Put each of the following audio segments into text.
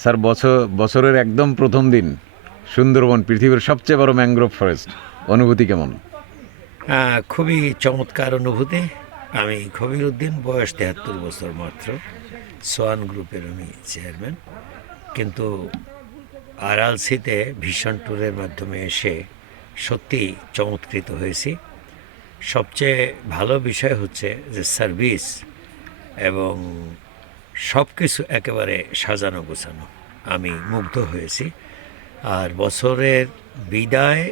Sir, বছরের একদম প্রথম দিন সুন্দরবন পৃথিবীর সবচেয়ে বড় ম্যানগ্রোভ ফরেস্ট, অনুভূতি কেমন? খুবই চমৎকার অনুভূতি। আমি খবির উদ্দিন, বয়স 73 বছর মাত্র, সোয়ান গ্রুপের আমি চেয়ারম্যান। কিন্তু আরআলসিতে ভিশন ট্যুরের মাধ্যমে এসে সত্যি চমৎকৃত হয়েছি। সবচেয়ে ভালো বিষয় হচ্ছে যে সার্ভিস এবং সব কিছু একেবারে সাজানো গোছানো, আমি মুগ্ধ হয়েছি। আর বছরের বিদায়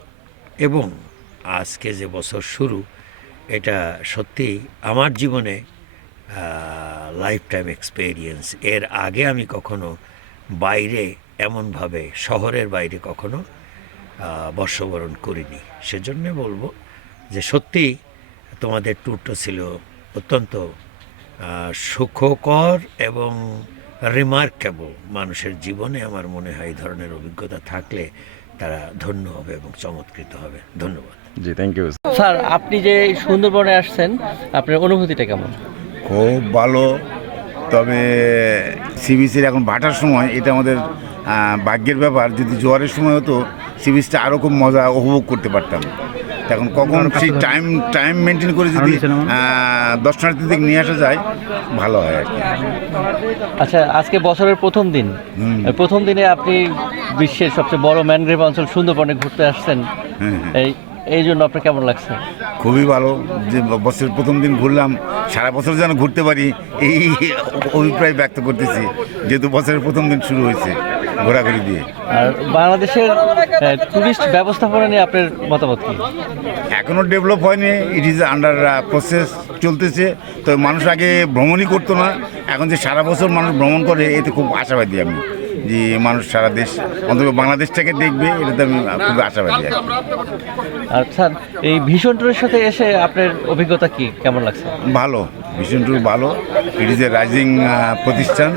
এবং আজকে যে বছর শুরু, এটা সত্যি আমার জীবনে লাইফ টাইম এক্সপেরিয়েন্স। এর আগে আমি কখনো বাইরে এমনভাবে শহরের বাইরে কখনো বর্ষবরণ করিনি। সেজন্য বলবো যে সত্যি তোমাদের ট্যুরটা ছিল অত্যন্ত সুখকর এবং রিমার্কেবল। মানুষের জীবনে আমার মনে হয় এই ধরনের অভিজ্ঞতা থাকলে তারা ধন্য হবে এবং চমৎকৃত হবে। ধন্যবাদ। জি, থ্যাংক ইউ। স্যার, আপনি যে সুন্দরবনে আসছেন, আপনার অনুভূতিটা কেমন? খুব ভালো। তবে সি বিচের এখন ভাটার সময়, এটা আমাদের ভাগ্যের ব্যাপার। যদি জোয়ারের সময় হতো, সি বিচটা আরও খুব মজা উপভোগ করতে পারতাম। এখন কখন সেই টাইম মেনটেন করে যদি দর্শনার্থীদের নিয়ে আসা যায়, ভালো হয় আর কি। আচ্ছা, আজকে বছরের প্রথম দিন, প্রথম দিনে আপনি বিশ্বের সবচেয়ে বড় ম্যানগ্রোভ অঞ্চল সুন্দরবনে ঘুরতে আসছেন। এই জন্য আপনার কেমন লাগছে? খুবই ভালো যে বছরের প্রথম দিন ঘুরলাম, সারা বছর যেন ঘুরতে পারি এই অভিপ্রায় ব্যক্ত করতেছি, যেহেতু বছরের প্রথম দিন শুরু হয়েছে ঘোরাঘুরি দিয়ে। আর বাংলাদেশের টুরিস্ট ব্যবস্থাপনা নিয়ে আপনার মতামত কি? এখনও ডেভেলপ হয়নি, ইট ইজ আন্ডার প্রসেস, চলতেছে। তো মানুষ আগে ভ্রমণই করতো না, এখন যে সারা বছর মানুষ ভ্রমণ করে, এতে খুব আশাবাদী আমি যে মানুষ সারা দেশ, অন্তত বাংলাদেশটাকে দেখবে, এটাতে আমি খুব আশাবাদী আর কি। আর স্যার, এই ভিশন ট্যুরের সাথে এসে আপনার অভিজ্ঞতা কি, কেমন লাগছে? ভালো, ভীষণ ট্যুর ভালো। ইট ইজ এ রাইজিং প্রতিষ্ঠান,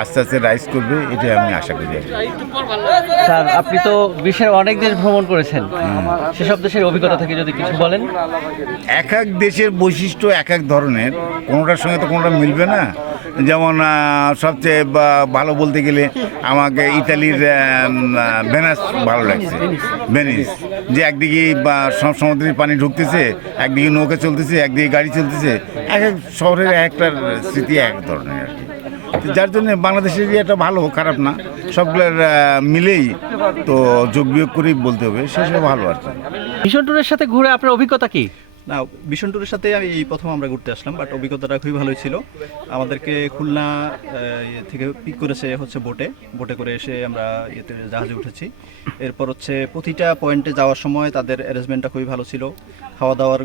আস্তে আস্তে রাইজ করবে, এটাই আমি আশা করি আর কি। স্যার, আপনি তো বিশ্বের অনেক দেশ ভ্রমণ করেছেন, সেসব দেশের অভিজ্ঞতা থেকে যদি কিছু বলেন। এক এক দেশের বৈশিষ্ট্য এক এক ধরনের, কোনোটার সঙ্গে তো কোনোটা মিলবে না। যেমন সবচেয়ে ভালো বলতে গেলে আমাকে ইতালির ভেনাস ভালো লাগছে, ভেনিস। যে একদিকে সমুদ্রের পানি ঢুকতেছে, একদিকে নৌকা চলতেছে, একদিকে গাড়ি চলতেছে, এক এক শহরের একটার স্মৃতি এক ধরনের আর কি। যার জন্য বাংলাদেশের একটা ভালো খারাপ না, সবগুলোর মিলেই তো যোগ বিয়োগ করেই বলতে হবে, সেসব ভালো আর কি। ভিশন ট্যুরের সাথে ঘুরে আপনার অভিজ্ঞতা কি? না, ভিশন ট্যুরের সাথে আমি এই প্রথম আমরা ঘুরতে আসলাম, বাট অভিজ্ঞতাটা খুবই ভালোই ছিল। আমাদেরকে খুলনা থেকে পিক করেছে হচ্ছে বোটে করে এসে আমরা ইয়েতে জাহাজে উঠেছি। এরপর হচ্ছে প্রতিটা পয়েন্টে যাওয়ার সময় তাদের অ্যারেঞ্জমেন্টটা খুবই ভালো ছিল। খাওয়া দাওয়ার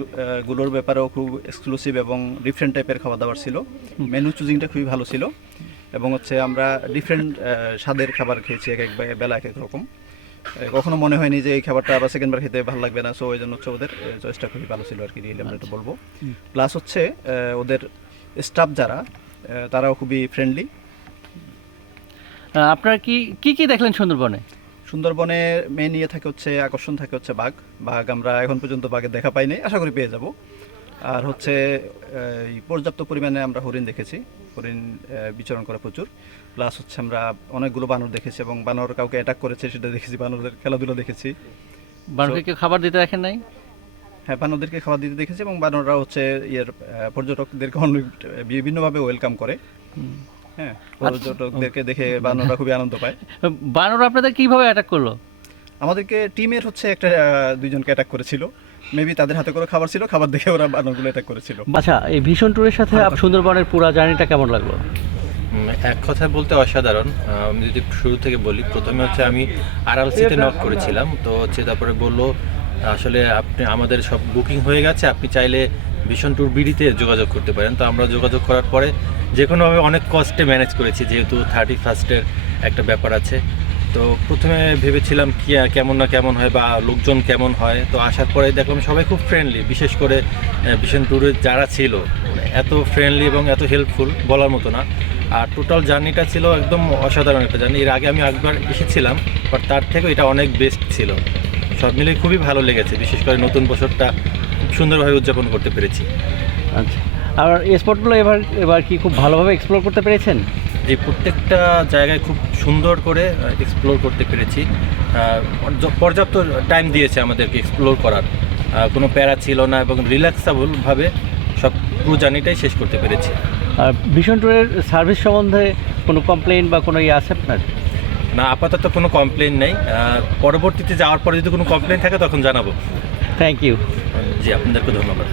গুলোর ব্যাপারেও খুব এক্সক্লুসিভ এবং ডিফারেন্ট টাইপের খাওয়া দাওয়ার ছিল। মেনু চুজিংটা খুবই ভালো ছিল এবং হচ্ছে আমরা ডিফারেন্ট স্বাদের খাবার খেয়েছি, এক এক বেলা এক এক রকম। কখনো মনে হয়নি যে এই খাবারটা আবার সেকেন্ডবার খেতে ভালো লাগবে না। সো এই জন্য হচ্ছে ওদের চয়েসটা খুবই ভালো ছিল আর কি, রিয়েলি আমরা এটা বলবো। প্লাস হচ্ছে ওদের স্টাফ যারা, তারাও খুবই ফ্রেন্ডলি। আপনার কি দেখলেন সুন্দরবনে? সুন্দরবনে মেন ইয়ে থাকে হচ্ছে, আকর্ষণ থাকে হচ্ছে বাঘ। আমরা এখন পর্যন্ত বাঘের দেখা পাইনি, আশা করি পেয়ে যাব। আর হচ্ছে পর্যাপ্ত পরিমাণে আমরা হরিণ দেখেছি, হরিণ বিচরণ করে প্রচুর। প্লাস হচ্ছে আমরা অনেকগুলো বানর দেখেছি এবং বানর কাউকে অ্যাটাক করেছে সেটা দেখেছি, বানরদের খেলাধুলা দেখেছি। বানরকে খাবার দিতে দেখেন নাই? হ্যাঁ, বানরদেরকে খাবার দিতে দেখেছি এবং বানররা হচ্ছে পর্যটকদেরকে অনেক বিভিন্নভাবে ওয়েলকাম করে। হ্যাঁ, পর্যটকদেরকে দেখে বানররা খুবই আনন্দ পায়। বানর আপনাদের কিভাবে অ্যাটাক করলো? আমাদেরকে টিমের হচ্ছে একটা দুইজনকে অ্যাটাক করেছিল, মেবি তাদের হাতে করে খাবার ছিল, খাবার দেখে ওরা বানরগুলো অ্যাটাক করেছিল। আচ্ছা, এই ভিশন ট্যুরের সাথে সুন্দরবনের পুরো জার্নিটা কেমন লাগলো? এক কথায় বলতে অসাধারণ। আমি যদি শুরু থেকে বলি, প্রথমে হচ্ছে আমি আরআলসিতে নক করেছিলাম, তো হচ্ছে তারপরে বললো আসলে আপনি আমাদের সব বুকিং হয়ে গেছে, আপনি চাইলে ভিশন ট্যুর বিডিতে যোগাযোগ করতে পারেন। তো আমরা যোগাযোগ করার পরে যে কোনোভাবে অনেক কস্টে ম্যানেজ করেছি, যেহেতু 31 একটা ব্যাপার আছে। তো প্রথমে ভেবেছিলাম কি কেমন হয় বা লোকজন কেমন হয়। তো আসার পরে দেখলাম সবাই খুব ফ্রেন্ডলি, বিশেষ করে ভিশন ট্যুরে যারা ছিল এত ফ্রেন্ডলি এবং এত হেল্পফুল বলার মতো না। আর টোটাল জার্নিটা ছিল একদম অসাধারণ একটা জার্নি। এর আগে আমি একবার এসেছিলাম, বাট তার থেকেও এটা অনেক বেস্ট ছিল। সব মিলে খুবই ভালো লেগেছে, বিশেষ করে নতুন বছরটা খুব সুন্দরভাবে উদযাপন করতে পেরেছি। আচ্ছা, আর এই স্পটগুলো এবার কি খুব ভালোভাবে এক্সপ্লোর করতে পেরেছেন? এই প্রত্যেকটা জায়গায় খুব সুন্দর করে এক্সপ্লোর করতে পেরেছি। পর্যাপ্ত টাইম দিয়েছে আমাদেরকে এক্সপ্লোর করার, কোনো প্যারা ছিল না এবং রিল্যাক্সেবলভাবে সব পুরো জার্নিটাই শেষ করতে পেরেছি। আর ভিশন ট্যুরের সার্ভিস সম্বন্ধে কোনো কমপ্লেইন বা কোনো ইয়ে আছে আপনার? না, আপাতত কোনো কমপ্লেন নেই। পরবর্তীতে যাওয়ার পরে যদি কোনো কমপ্লেন থাকে তখন জানাবো। Thank you. জি, আপনাদেরকে ধন্যবাদ।